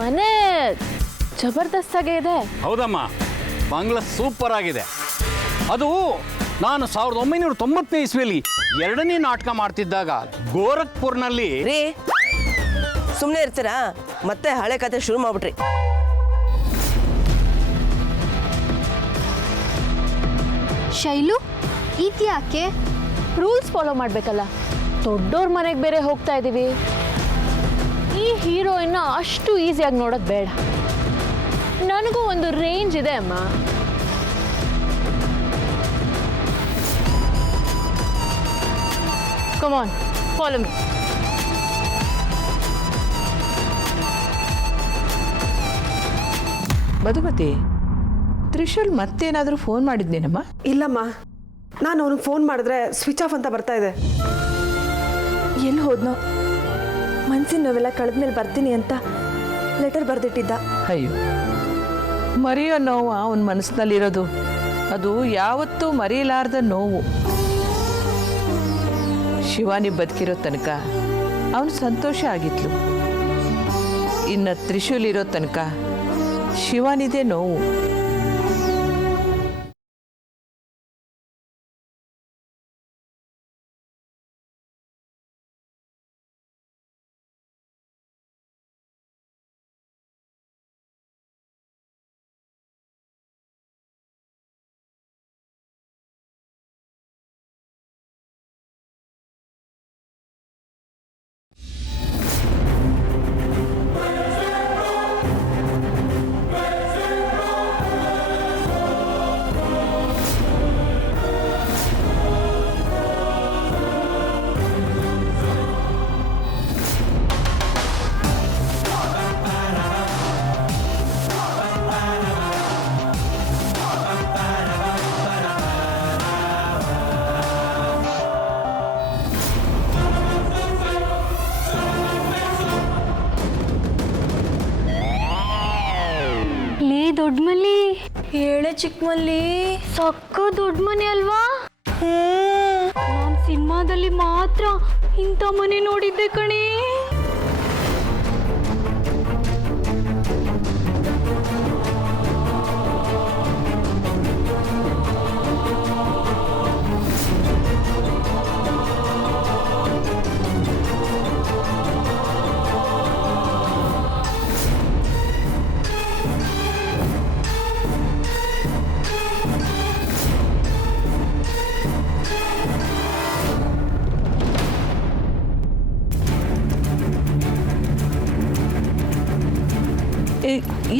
ಮನೆ ಜಬರ್ದಸ್ತ್ ಆಗೇ ಇದೆ. ಹೌದಮ್ಮ, ಬಂಗ್ಲಾ ಸೂಪರ್ ಆಗಿದೆ. ಅದು ನಾನು 1990ನೇ ಇಸ್ವಿಯಲ್ಲಿ 2ನೇ ನಾಟಕ ಮಾಡ್ತಿದ್ದಾಗ ಗೋರಖ್ಪುರ್ನಲ್ಲಿ. ರೀ ಸುಮ್ಮನೆ ಇರ್ತೀರಾ? ಮತ್ತೆ ಹಳೆ ಕತೆ ಶುರು ಮಾಡ್ಬಿಟ್ರಿ. ಶೈಲು, ಇದ್ಯಾಕೆ? ರೂಲ್ಸ್ ಫಾಲೋ ಮಾಡಬೇಕಲ್ಲ. ದೊಡ್ಡೋರ್ ಮನೆಗೆ ಬೇರೆ ಹೋಗ್ತಾ ಇದ್ದೀವಿ. ಈ ಹೀರೋಯಿನ್ನ ಅಷ್ಟು ಈಸಿಯಾಗಿ ನೋಡೋದು ಬೇಡ. ನನಗೂ ಒಂದು ರೇಂಜ್ ಇದೆ ಅಮ್ಮ. Come on, follow me. Madhumati, Trishul ಮತ್ತೇನಾದರೂ ಫೋನ್ ಮಾಡಿದ್ನೇನಮ್ಮ? ಇಲ್ಲಮ್ಮ, ನಾನು ಅವ್ನಿಗೆ ಫೋನ್ ಮಾಡಿದ್ರೆ ಸ್ವಿಚ್ ಆಫ್ ಅಂತ ಬರ್ತಾ ಇದೆ. ಎಲ್ಲಿ ಹೋದ್ನೋ? ಮನ್ಸಿನ ನೋವೆಲ್ಲ ಕಳೆದ್ಮೇಲೆ ಬರ್ತೀನಿ ಅಂತ ಲೆಟರ್ ಬರೆದಿಟ್ಟಿದ್ದ. ಅಯ್ಯೋ, ಮರೆಯೋ ನೋವು ಅವನ ಮನಸ್ಸಿನಲ್ಲಿರೋದು. ಅದು ಯಾವತ್ತೂ ಮರೆಯಲಾರ್ದ ನೋವು. ಶಿವಾನಿ ಬದುಕಿರೋ ತನಕ ಅವನು ಸಂತೋಷ ಆಗಿದ್ಲು. ಇನ್ನು ತ್ರಿಶೂಲ್ ಇರೋ ತನಕ ಶಿವಾನಿದೆ ನೋವು. ದೊಡ್ಡ ಮಲ್ಲಿ ಹೇಳೆ ಚಿಕ್ಕಮಲ್ಲಿ, ಸಕ್ಕ ದೊಡ್ಡ ಮನೆ ಅಲ್ವಾ? ನಾನು ಸಿನಿಮಾದಲ್ಲಿ ಮಾತ್ರ ಇಂಥ ಮನೆ ನೋಡಿದ್ದೆ ಕಣೆ.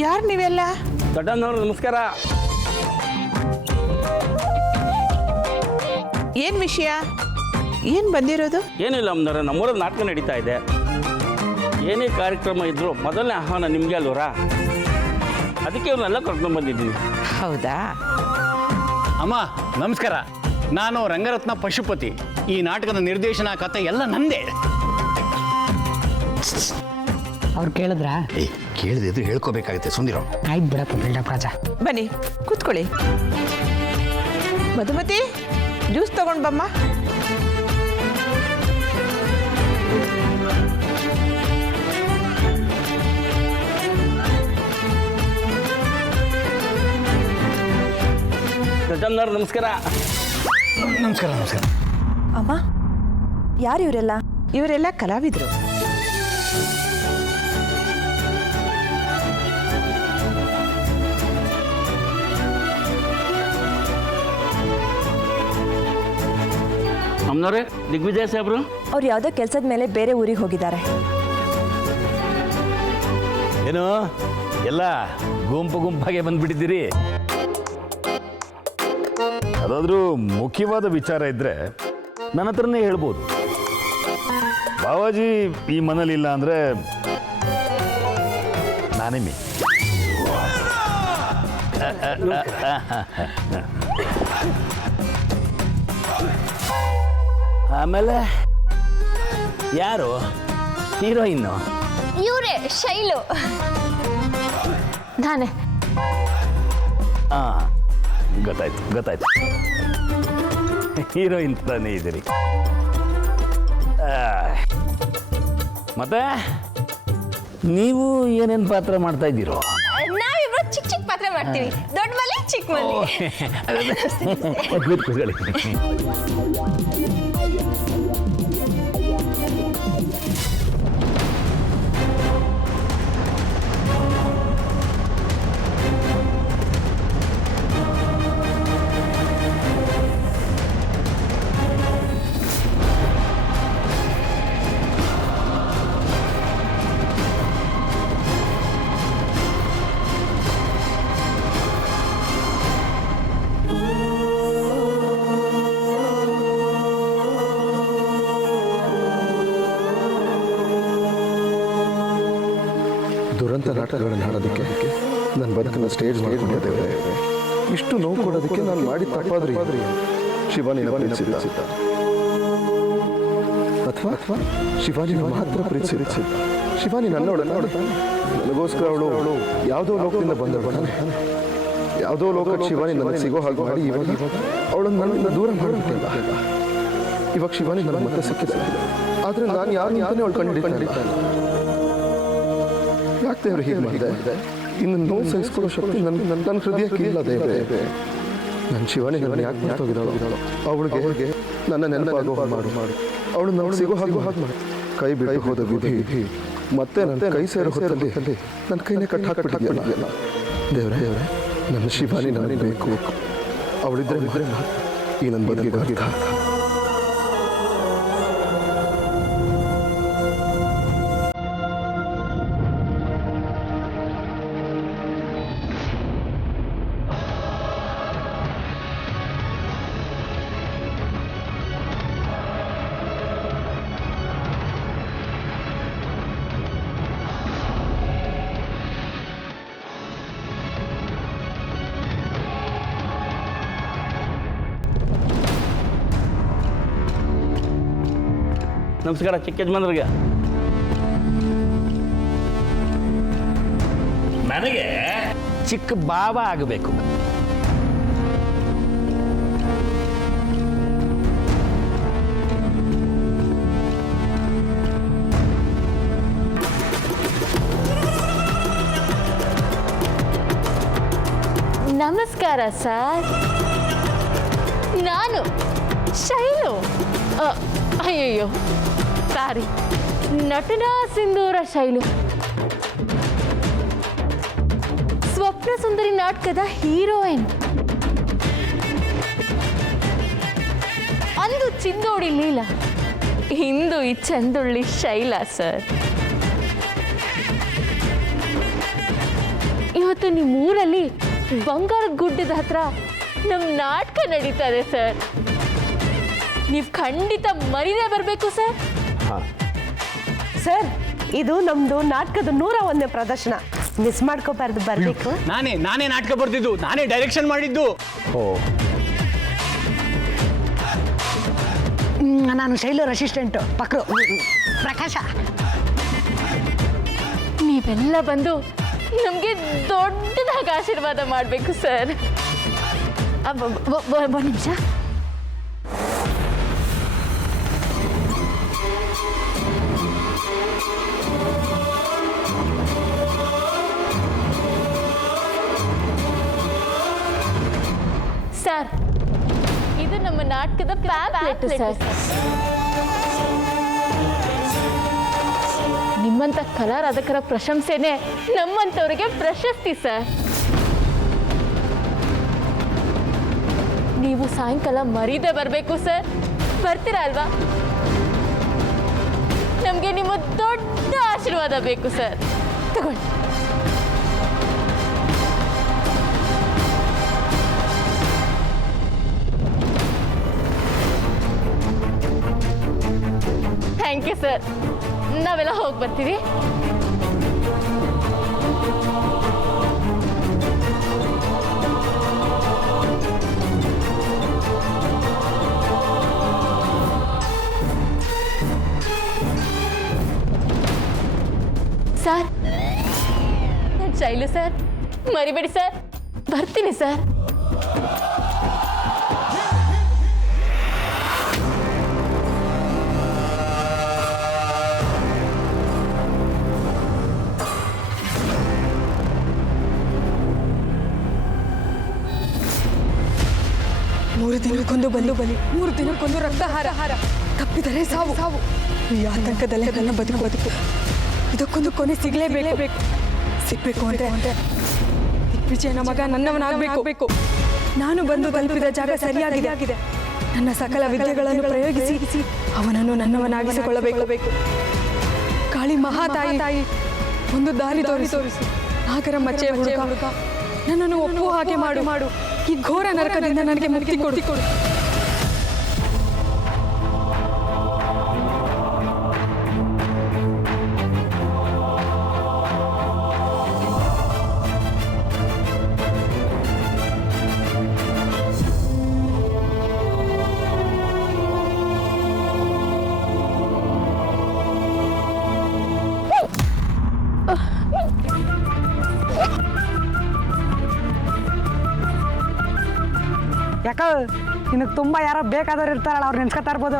ಯಾರು ನೀವೆಲ್ಲ? ದೊಡ್ಡನವ್ರು ನಮಸ್ಕಾರ. ಏನು ವಿಷಯ? ಏನು ಬಂದಿರೋದು? ಏನಿಲ್ಲ ಅಮ್ಮನವ್ರೆ, ನಮ್ಮೂರಲ್ಲಿ ನಾಟಕ ನಡೀತಾ ಇದೆ. ಏನೇ ಕಾರ್ಯಕ್ರಮ ಇದ್ದರೂ ಮೊದಲನೇ ಆಹ್ವಾನ ನಿಮಗೆ ಅಲ್ವರಾ? ಅದಕ್ಕೆ ಇವ್ರನ್ನೆಲ್ಲ ಕರ್ಕೊಂಡು ಬಂದಿದ್ದೀನಿ. ಹೌದಾ? ಅಮ್ಮ ನಮಸ್ಕಾರ. ನಾನು ರಂಗರತ್ನ ಪಶುಪತಿ. ಈ ನಾಟಕದ ನಿರ್ದೇಶನ, ಕಥೆ ಎಲ್ಲ ನಂದೇ. ಅವ್ರು ಕೇಳಿದ್ರ? ಕೇಳಿದ್ರೆ ಹೇಳ್ಕೋಬೇಕಾಗುತ್ತೆ, ಸುಂದಿರೋ. ಆಯ್ತು ಬಿಡಪ್ಪ, ಬಿಲ್ಡಪ್ ರಾಜ. ಬನ್ನಿ ಕೂತ್ಕೊಳ್ಳಿ. ಮಧುಮತಿ, ಜ್ಯೂಸ್ ತಗೊಂಡು ಬಮ್ಮ. ದೊಡ್ಡನವ್ರು ನಮಸ್ಕಾರ. ನಮಸ್ಕಾರ. ನಮಸ್ಕಾರ ಅಮ್ಮ. ಯಾರು ಇವರೆಲ್ಲ? ಇವರೆಲ್ಲ ಕಲಾವಿದರು. ಅಮ್ಮನವ್ರೆ, ದಿಗ್ವಿಜಯ ಸಾಹೇಬ್ರು ಅವ್ರು ಯಾವುದೋ ಕೆಲಸದ ಮೇಲೆ ಬೇರೆ ಊರಿಗೆ ಹೋಗಿದ್ದಾರೆ. ಏನು ಎಲ್ಲ ಗುಂಪಾಗೆ ಬಂದ್ಬಿಟ್ಟಿದ್ದೀರಿ? ಅದಾದರೂ ಮುಖ್ಯವಾದ ವಿಚಾರ ಇದ್ದರೆ ನನ್ನ ಹತ್ರನೇ ಹೇಳ್ಬೋದು. ಬಾವಾಜಿ ಈ ಮನೇಲಿಲ್ಲ ಅಂದರೆ ನಾನೇ ಮೀ. ಆಮೇಲೆ ಯಾರು ಹೀರೋಯಿನ್ನು? ಇವರೇ ಶೈಲು. ನಾನೇ. ಹಾಂ, ಗೊತ್ತಾಯ್ತು. ಹೀರೋಯಿನ್ ತಾನೇ ಇದ್ದೀರಿ. ಮತ್ತೆ ನೀವು ಏನೇನು ಪಾತ್ರ ಮಾಡ್ತಾ ಇದ್ದೀರೋ? ನಾವಿಬ್ರು ಚಿಕ್ಕ ಚಿಕ್ಕ ಪಾತ್ರ ಮಾಡ್ತೀವಿ, ದೊಡ್ಡ ಮಲ್ಲಿ ಚಿಕ್ಕ ಮಲ್ಲಿ. ಕೂತ್ಕೊಳ್ಳಿ. ದುರಂತ ನಾಟಕಗಳನ್ನು ಆಡೋದಕ್ಕೆ ನನ್ನ ಬದುಕನ್ನು ಸ್ಟೇಜ್ ಮಾಡಿಕೊಂಡಿದ್ದೇವೆ. ಇಷ್ಟು ನೋವು ಕೊಡೋದಕ್ಕೆ ನಾನು ಮಾಡಿ ತಪ್ಪಾದ್ರಿ ಶಿವಾನಿನ ಪ್ರೀತಿಸಿದ್ದ ಅಥವಾ ಶಿವಾನಿನ ಮಾತ್ರ ಪ್ರೀತಿಸಿದ್ದ. ಶಿವಾನಿ ನನ್ನವಳು, ನನಗೋಸ್ಕರ ಅವಳು ಯಾವುದೋ ಲೋಕದಿಂದ ಬಂದವಳು. ಯಾವುದೋ ಲೋಕಕ್ಕೆ ಶಿವಾನಿ ನನಗೆ ಸಿಗೋ ಹಾಗೆ ಮಾಡಿ ಇವಾಗ ಅವಳನ್ನು ನನ್ನಿಂದ ದೂರ ಮಾಡಿಬಿಟ್ಟಿಲ್ಲ. ಇವಾಗ ಶಿವಾನಿ ನನಗೆ ಮತ್ತೆ ಸಿಕ್ಕಿದೆ, ಆದರೆ ನಾನು ಯಾರು ಅಂತಾನೆ ಅವಳು ಕಂಡಿದ್ದಾನೆ. ಯಾಕೆ ದೇವ್ರು ಹೀಗೆ ಮಾಡಿದೆ? ಇನ್ನು ನೋವು ಸಹಿಸ್ಕೊಳ್ಳೋ ಶಕ್ತಿ ನನ್ನ ಹೃದಯಕ್ಕೆ ಇಲ್ಲ ದೇವ್ರೆ. ನನ್ನ ಶಿವಾನಿ ನನ್ನ ಯಾಕೆ ಮರ್ತೋಗಿದ್ದಾಳು? ಅವಳಿಗೆ ನನ್ನ ನೆನಪಾಗೋ ಮಾಡು ಅವಳು ನನಗೆ ಸಿಗೋ ಹಾಗೆ ಮಾಡಿ. ಕೈ ಬಿಟ್ಟು ಹೋದ ವಿಧಿ ಮತ್ತೆ ನನ್ನ ಕೈ ಸೇರೋ ಹೊತ್ತಲ್ಲಿ ನನ್ನ ಕೈನೇ ಕಟ್ ಹಾಕಿಬಿಟ್ಟಿದೆಯಲ್ಲ ದೇವ್ರೆ. ನನ್ನ ಶಿವಾನಿ ನನಗೆ ಬೇಕು. ಅವಳಿದ್ರೆ ಈ ನನ್ನ ಬದುಕಿಗೆ ನಮಸ್ಕಾರ ಚಿಕ್ಕ ಯಜಮಾನ್ರಿಗೆ. ನನಗೆ ಚಿಕ್ಕ ಬಾಬಾ ಆಗಬೇಕು. ನಮಸ್ಕಾರ ಸರ್, ನಾನು ಶೈಲು. ಅಯ್ಯಯ್ಯೋ ಸಾರಿ, ನಟನಾ ಸಿಂಧೂರ ಶೈಲು, ಸ್ವಪ್ನ ಸುಂದರಿ ನಾಟಕದ ಹೀರೋಯಿನ್. ಅಂದು ಚಿಂದೋಡಿ ಲೀಲಾ, ಇಂದು ಈ ಚಂದುಳ್ಳಿ ಶೈಲಾ ಸರ್. ಇವತ್ತು ನಿಮ್ಮೂರಲ್ಲಿ ಬಂಗಾರದ ಗುಡ್ಡದ ಹತ್ರ ನಮ್ಮ ನಾಟಕ ನಡೀತಾ ಇದೆ ಸರ್. ನೀವು ಖಂಡಿತ ಮರೀದೇ ಬರಬೇಕು ಸರ್. ಸರ್, ಇದು ನಮ್ದು ನಾಟಕದ 101ನೇ ಪ್ರದರ್ಶನ, ಮಿಸ್ ಮಾಡ್ಕೋಬಾರ್ದು, ಬರಬೇಕು. ನಾನೇ ನಾಟಕ ಬರ್ತಿದ್ದು, ನಾನೇ ಡೈರೆಕ್ಷನ್ ಮಾಡಿದ್ದು. ನಾನು ಶೈಲೂರ್ ಅಸಿಸ್ಟೆಂಟು ಪಕ್ರು ಪ್ರಕಾಶ. ನೀವೆಲ್ಲ ಬಂದು ನಮಗೆ ದೊಡ್ಡದಾಗಿ ಆಶೀರ್ವಾದ ಮಾಡಬೇಕು ಸರ್. ಒಂದು ನಿಮಿಷ. ಸರ್, ಇದು ನಮ್ಮ ನಾಟಕದ ಪ್ಯಾಂಪ್ಲೆಟ್ ಸರ್. ನಿಮ್ಮಂಥ ಕಲಾರಾಧಕರ ಪ್ರಶಂಸೆನೇ ನಮ್ಮಂಥವ್ರಿಗೆ ಪ್ರಶಸ್ತಿ ಸರ್. ನೀವು ಸಾಯಂಕಾಲ ಮರೀದೇ ಬರಬೇಕು ಸರ್. ಬರ್ತೀರಾ ಅಲ್ವಾ? ನಮಗೆ ನಿಮ್ಮ ದೊಡ್ಡ ಆಶೀರ್ವಾದ ಬೇಕು ಸರ್. ತಗೊಳ್ಳಿ. Thank you sir. ನಾವೆಲ್ಲ ಹೋಗಿ ಬರ್ತೀವಿ. ಸರ್, ನಾನು ಶೈಲು ಸರ್, ಮರಿಬೇಡಿ ಸರ್. ಬರ್ತೀನಿ ಸರ್. 3 ದಿನಕ್ಕೊಂದು ಬಲಿ 3 ದಿನಕ್ಕೊಂದು ರಕ್ತಹಾರ ತಪ್ಪಿದರೆ ಸಾವು ಈ ಆತಂಕದಲ್ಲೇ ನನ್ನ ಬದುಕು ಇದಕ್ಕೊಂದು ಕೊನೆ ಸಿಗಲೇಬೇಕು. ಸಿಗ್ಬೇಕು ಅಂದ್ರೆ ದಿಗ್ವಿಜಯನ ಮಗ ನನ್ನವನಾಗಬೇಕು. ನಾನು ಬಂದು ತಲುಪಿದ ಜಾಗ ಸರಿಯಾಗಿದೆ. ನನ್ನ ಸಕಲ ವಿದ್ಯೆಗಳನ್ನು ಪ್ರಯೋಗಿಸಿ ಅವನನ್ನು ನನ್ನವನಾಗಿಸಿಕೊಳ್ಳಬೇಕು. ಕಾಳಿ ಮಹಾತಾಯಿ ಒಂದು ದಾರಿ ತೋರಿಸು. ನಾಗರ ಮಚ್ಚೆಯ ಹುಡುಗ ನನ್ನನ್ನು ಒಪ್ಪುವ ಹಾಗೆ ಮಾಡು. ಈ ಘೋರ ನರಕದಿಂದ ನನಗೆ ಮುಕ್ತಿ ಕೊಡು. ಯಾಕ ನಿನಗೆ ತುಂಬ ಯಾರೋ ಬೇಕಾದವ್ರು ಇರ್ತಾರಲ್ಲ ಅವ್ರು ನೆನ್ಸ್ಕೊತಾ ಇರ್ಬೋದು.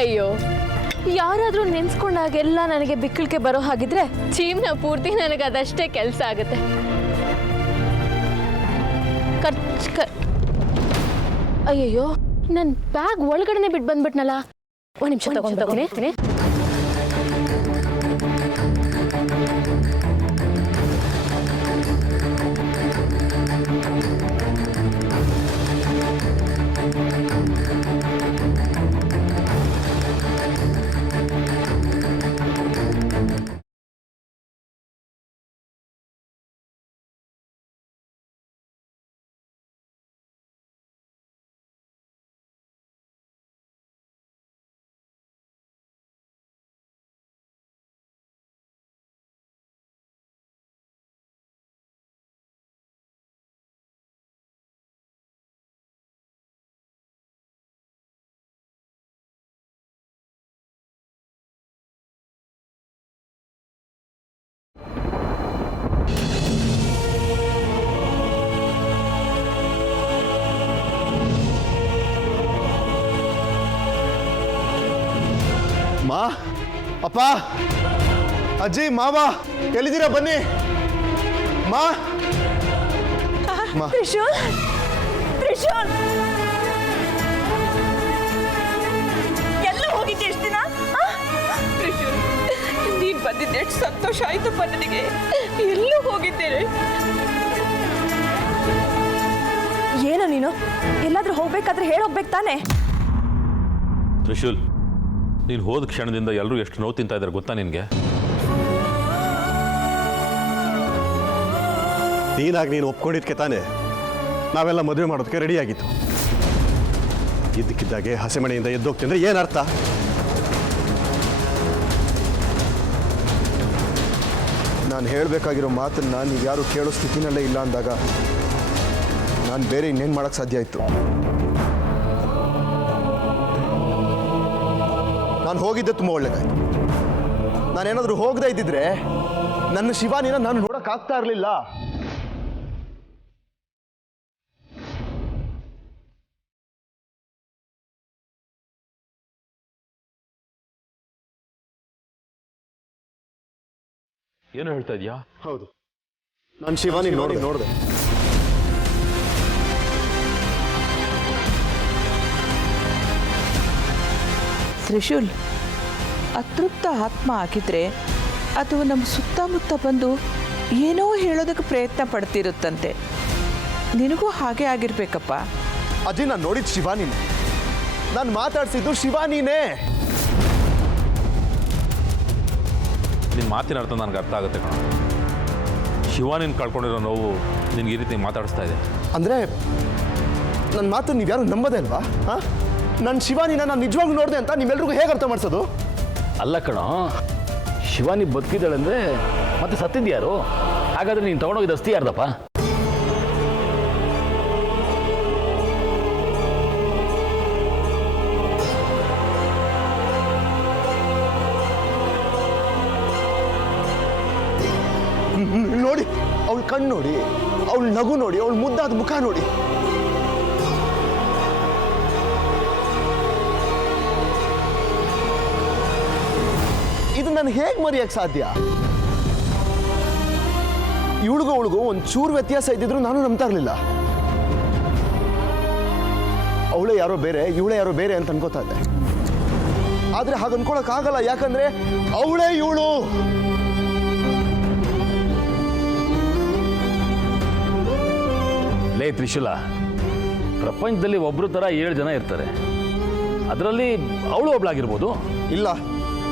ಅಯ್ಯೋ, ಯಾರಾದರೂ ನೆನ್ಸ್ಕೊಂಡಾಗೆಲ್ಲ ನನಗೆ ಬಿಕ್ಕಳಿಕೆ ಬರೋ ಹಾಗಿದ್ರೆ ಜೀವನ ಪೂರ್ತಿ ನನಗೆ ಅದಷ್ಟೇ ಕೆಲಸ ಆಗುತ್ತೆ. ಅಯ್ಯಯ್ಯೋ, ನನ್ನ ಬ್ಯಾಗ್ ಒಳಗಡೆನೆ ಬಿಟ್ಟು ಬಂದ್ಬಿಟ್ನಲ್ಲ. ಒಂದು ನಿಮಿಷ ತಗೊಂಡು ಮಾ, ಅಪ್ಪ, ಅಜ್ಜಿ, ಮಾವ ಎಲ್ಲಿದ್ದೀರಾ? ಬನ್ನಿ ಮಾ. ತ್ರಿಶೂಲ್ ಎಲ್ಲ ಹೋಗಿದ್ದೆ ಎಷ್ಟು ದಿನ? ತ್ರಿಶೂಲ್, ನೀನ್ ಬಂದಿದ್ದೆ ಎಷ್ಟು ಸಂತೋಷ ಆಯ್ತಪ್ಪ ನನಗೆ. ಎಲ್ಲೂ ಹೋಗಿದ್ದೇನೆ. ಏನೋ ನೀನು ಎಲ್ಲಾದ್ರೂ ಹೋಗ್ಬೇಕಾದ್ರೆ ಹೇಳೋಗ್ಬೇಕು ತಾನೆ. ತ್ರಿಶೂಲ್, ನೀನು ಹೋದ ಕ್ಷಣದಿಂದ ಎಲ್ಲರೂ ಎಷ್ಟು ನೋವು ತಿಂತಾ ಇದ್ದಾರೆ ಗೊತ್ತಾ ನಿನಗೆ? ನೀನಾಗಿ ನೀನು ಒಪ್ಕೊಂಡಿದ್ಕೆ ತಾನೆ ನಾವೆಲ್ಲ ಮದುವೆ ಮಾಡೋದಕ್ಕೆ ರೆಡಿ ಆಗಿತ್ತು. ಇದ್ದಕ್ಕಿದ್ದಾಗೆ ಹಸೆಮಣೆಯಿಂದ ಎದ್ದೋಗ್ತಿದ್ರೆ ಏನರ್ಥ? ನಾನು ಹೇಳಬೇಕಾಗಿರೋ ಮಾತನ್ನ ನೀವು ಯಾರು ಕೇಳೋ ಸ್ಥಿತಿನಲ್ಲೇ ಇಲ್ಲ ಅಂದಾಗ ನಾನು ಬೇರೆ ಇನ್ನೇನು ಮಾಡೋಕ್ಕೆ ಸಾಧ್ಯ ಆಯಿತು? ನಾನು ಹೋಗಿದ್ದೆ ತುಂಬ ಒಳ್ಳೇದಾಯ್ತು. ನಾನೇನಾದರೂ ಹೋಗದೇ ಇದ್ದಿದ್ರೆ ನನ್ನ ಶಿವಾನಿನ ನಾನು ನೋಡೋಕ್ಕಾಗ್ತಾ ಇರಲಿಲ್ಲ. ಏನು ಹೇಳ್ತಾ ಇದೆಯಾ? ಹೌದು, ನಾನು ಶಿವಾನಿ ನೋಡಿದೆ. ತ್ರಿಶೂಲ್, ಅತೃಪ್ತ ಆತ್ಮ ಆಗಿದ್ರೆ ಅದು ನಮ್ಮ ಸುತ್ತಮುತ್ತ ಬಂದು ಏನೋ ಹೇಳೋದಕ್ಕೆ ಪ್ರಯತ್ನ ಪಡ್ತಿರುತ್ತಂತೆ. ನಿನಗೂ ಹಾಗೆ ಆಗಿರ್ಬೇಕಪ್ಪ. ಅಜ್ಜಿ, ನಾನು ನೋಡಿದ ಶಿವಾನಿನೇ, ನಾನು ಮಾತಾಡ್ಸಿದ್ದು ಶಿವಾನಿನೇ. ನಿನ್ನ ಮಾತಿನ ಅರ್ಥ ನನಗೆ ಅರ್ಥ ಆಗುತ್ತೆ ಕಣ. ಶಿವಾನಿನ ಕಳ್ಕೊಂಡಿರೋ ನೋವು ನಿನ್ಗೆ ಈ ರೀತಿ ಮಾತಾಡಿಸ್ತಾ ಇದೆ. ಅಂದರೆ ನನ್ನ ಮಾತು ನೀವ್ಯಾರು ನಂಬೋದೇ ಅಲ್ವಾ? ಹಾಂ, ನನ್ನ ಶಿವಾನಿನ ನಾನು ನಿಜವಾಗ್ಲೂ ನೋಡಿದೆ ಅಂತ ನಿಮ್ಮೆಲ್ರಿಗೂ ಹೇಗೆ ಅರ್ಥ ಮಾಡಿಸೋದು? ಅಲ್ಲ ಕಣೋ, ಶಿವಾನಿ ಬದುಕಿದ್ದಾಳಂದ್ರೆ ಮತ್ತೆ ಸತ್ತಿದ್ಯಾರು? ಹಾಗಾದ್ರೆ ನೀನು ತಗೊಂಡೋಗಿದ್ದು ಅಸ್ತಿ ಯಾರ್ದಪ್ಪ? ನೋಡಿ, ಅವಳ ಕಣ್ಣು ನೋಡಿ, ಅವಳ ನಗು ನೋಡಿ, ಅವಳ ಮುದ್ದಾದ ಮುಖ ನೋಡಿ. ಇದು ನಾನು ಹೇಗೆ ಮರೆಯಕ್ಕೆ ಸಾಧ್ಯ? ಇವಳಿಗೂ ಅವಳಿಗೂ ಒಂದು ಚೂರು ವ್ಯತ್ಯಾಸ ಇದ್ದಿದ್ರು ನಾನು ನಂಬ್ತಾ ಇರಲಿಲ್ಲ. ಅವಳೇ ಯಾರೋ ಬೇರೆ, ಇವಳೇ ಯಾರೋ ಬೇರೆ ಅಂತ ಅನ್ಕೋತಾ ಇದ್ದೆ. ಆದ್ರೆ ಹಾಗೆ ಅನ್ಕೊಳಕ್ಕಾಗಲ್ಲ, ಯಾಕಂದ್ರೆ ಅವಳೇ ಇವಳು. ಲೇ ತ್ರಿಶೂಲ, ಪ್ರಪಂಚದಲ್ಲಿ ಒಬ್ಬರು ಥರ 7 ಜನ ಇರ್ತಾರೆ. ಅದರಲ್ಲಿ ಅವಳು ಒಬ್ಳಾಗಿರ್ಬೋದು. ಇಲ್ಲ,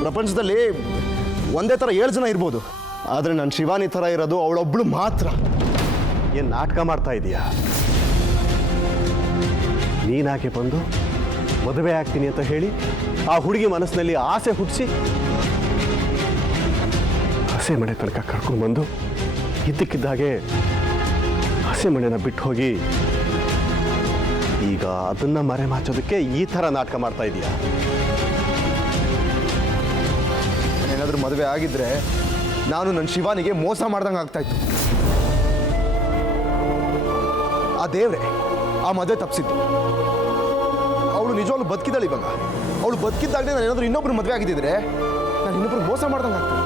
ಪ್ರಪಂಚದಲ್ಲಿ ಒಂದೇ ಥರ 7 ಜನ ಇರ್ಬೋದು, ಆದರೆ ನಾನು ಶಿವಾನಿ ಥರ ಇರೋದು ಅವಳೊಬ್ಳು ಮಾತ್ರ. ಏನು ನಾಟಕ ಮಾಡ್ತಾ ಇದೀಯಾ? ನೀನಾಕೆ ಬಂದು ಮದುವೆ ಆಗ್ತೀನಿ ಅಂತ ಹೇಳಿ ಆ ಹುಡುಗಿ ಮನಸ್ಸಿನಲ್ಲಿ ಆಸೆ ಹುಟ್ಟಿಸಿ ಹಸೆ ಮನೆ ತನಕ ಕರ್ಕೊಂಡು ಬಂದು ಇದ್ದಕ್ಕಿದ್ದಾಗೆ ಹಸೆ ಮನೆನ ಬಿಟ್ಟು ಹೋಗಿ ಈಗ ಅದನ್ನ ಮರೆ ಮಾಚೋದಕ್ಕೆ ಈ ಥರ ನಾಟಕ ಮಾಡ್ತಾ ಇದೀಯಾ? ಏನಾದರೂ ಮದುವೆ ಆಗಿದ್ರೆ ನಾನು ನನ್ನ ಶಿವಾನಿಗೆ ಮೋಸ ಮಾಡ್ದಂಗೆ ಆಗ್ತಾಯಿತ್ತು. ಆ ದೇವ್ರೆ ಆ ಮದುವೆ ತಪ್ಪಿಸಿದ್ದು. ಅವಳು ನಿಜವಾಗ್ಲೂ ಬದುಕಿದ್ದಾಳೆ. ಇವಾಗ ಅವಳು ಬದುಕಿದ್ದಾಗಲೇ ನಾನು ಏನಾದರೂ ಇನ್ನೊಬ್ರು ಮದುವೆ ಆಗಿದ್ದಿದ್ರೆ ನಾನು ಇನ್ನೊಬ್ರು ಮೋಸ ಮಾಡ್ದಂಗೆ ಆಗ್ತದೆ.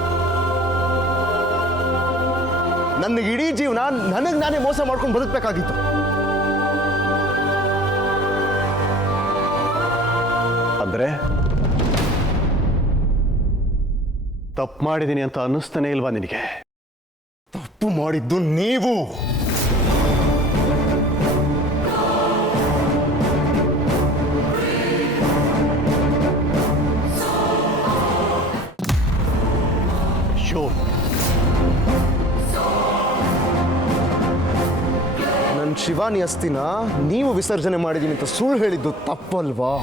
ನನ್ನ ಇಡೀ ಜೀವನ ನನಗೆ ನಾನೇ ಮೋಸ ಮಾಡ್ಕೊಂಡು ಬದುಕಬೇಕಾಗಿತ್ತು. ಅಂದರೆ ತಪ್ಪು ಮಾಡಿದ್ದೀನಿ ಅಂತ ಅನ್ನಿಸ್ತಾನೆ ಇಲ್ವಾ ನಿನಗೆ? ತಪ್ಪು ಮಾಡಿದ್ದು ನೀವು. ನನ್ನ ಶಿವಾನಿ ಅಸ್ತಿನ ನೀವು ವಿಸರ್ಜನೆ ಮಾಡಿದ್ದೀನಿ ಅಂತ ಸುಳ್ಳು ಹೇಳಿದ್ದು ತಪ್ಪಲ್ವಾ?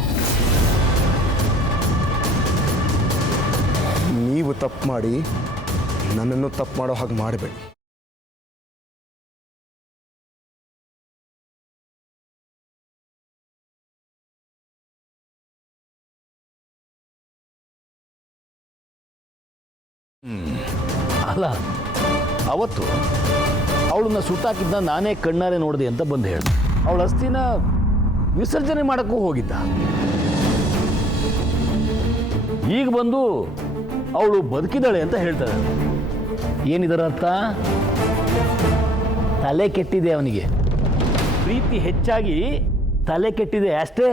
ನೀವು ತಪ್ಪು ಮಾಡಿ ನನ್ನನ್ನು ತಪ್ಪು ಮಾಡೋ ಹಾಗೆ ಮಾಡಬೇಡಿ. ಅಲ್ಲ, ಅವತ್ತು ಅವಳನ್ನ ಸುಟ್ಟಾಕಿದ್ದ ನಾನೇ ಕಣ್ಣಾರೆ ನೋಡಿದೆ ಅಂತ ಬಂದು ಹೇಳ್ದೆ. ಅವಳ ಅಸ್ಥಿನ ವಿಸರ್ಜನೆ ಮಾಡೋಕ್ಕೂ ಹೋಗಿದ್ದ. ಈಗ ಬಂದು ಅವಳು ಬದುಕಿದ್ದಾಳೆ ಅಂತ ಹೇಳ್ತಾಳೆ. ಏನಿದರ ಅರ್ಥ? ತಲೆ ಕೆಟ್ಟಿದೆ ಅವನಿಗೆ. ಪ್ರೀತಿ ಹೆಚ್ಚಾಗಿ ತಲೆ ಕೆಟ್ಟಿದೆ ಅಷ್ಟೇ.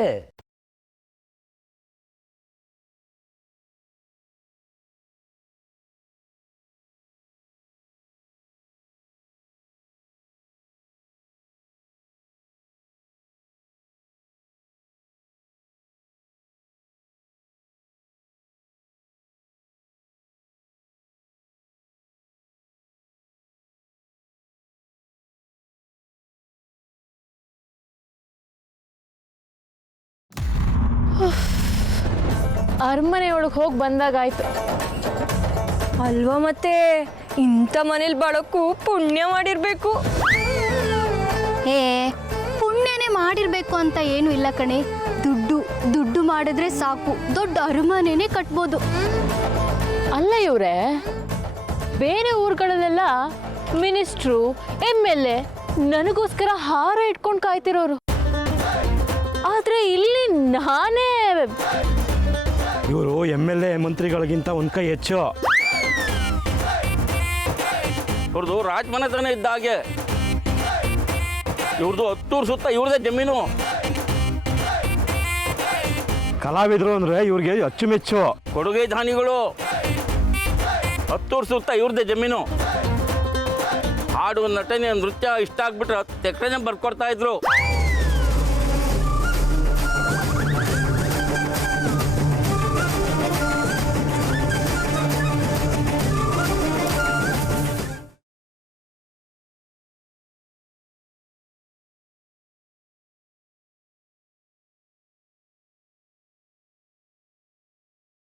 ಅರಮನೆಯೊಳಗೆ ಹೋಗಿ ಬಂದಾಗಾಯ್ತು ಅಲ್ವಾ? ಮತ್ತೆ ಇಂಥ ಮನೇಲಿ ಬಾಳಕ್ಕೂ ಪುಣ್ಯ ಮಾಡಿರ್ಬೇಕು. ಏ, ಪುಣ್ಯನೇ ಮಾಡಿರ್ಬೇಕು ಅಂತ ಏನು ಇಲ್ಲ ಕಣೆ. ದುಡ್ಡು ಮಾಡಿದ್ರೆ ಸಾಕು, ದೊಡ್ಡ ಅರಮನೆನೇ ಕಟ್ಬೋದು. ಅಲ್ಲ ಇವ್ರೆ, ಬೇರೆ ಊರುಗಳಲ್ಲೆಲ್ಲ ಮಿನಿಸ್ಟ್ರು MLA ನನಗೋಸ್ಕರ ಹಾರ ಇಟ್ಕೊಂಡು ಕಾಯ್ತಿರೋರು. ಆದ್ರೆ ಇಲ್ಲಿ ನಾನೇ. ಇವರು MLA ಮಂತ್ರಿಗಳಿಗಿಂತ ಒಂದು ಕೈ ಹೆಚ್ಚು. ಇವ್ರದ್ದು ರಾಜಮನೆತನ ಇದ್ದ ಹಾಗೆ. ಇವ್ರದ್ದು 10 ಊರು ಸುತ್ತ ಇವ್ರದೇ ಜಮೀನು. ಕಲಾವಿದರು ಅಂದ್ರೆ ಇವ್ರಿಗೆ ಅಚ್ಚುಮೆಚ್ಚು. ಕೊಡುಗೆ ಧಾನಿಗಳು 10 ಊರು ಸುತ್ತ ಇವ್ರದೇ ಜಮೀನು. ಹಾಡು, ನಟನೆ, ನೃತ್ಯ ಇಷ್ಟ ಆಗ್ಬಿಟ್ರೆ 10 ಎಕರೆನೇ ಬರ್ಕೊಡ್ತಾ ಇದ್ರು.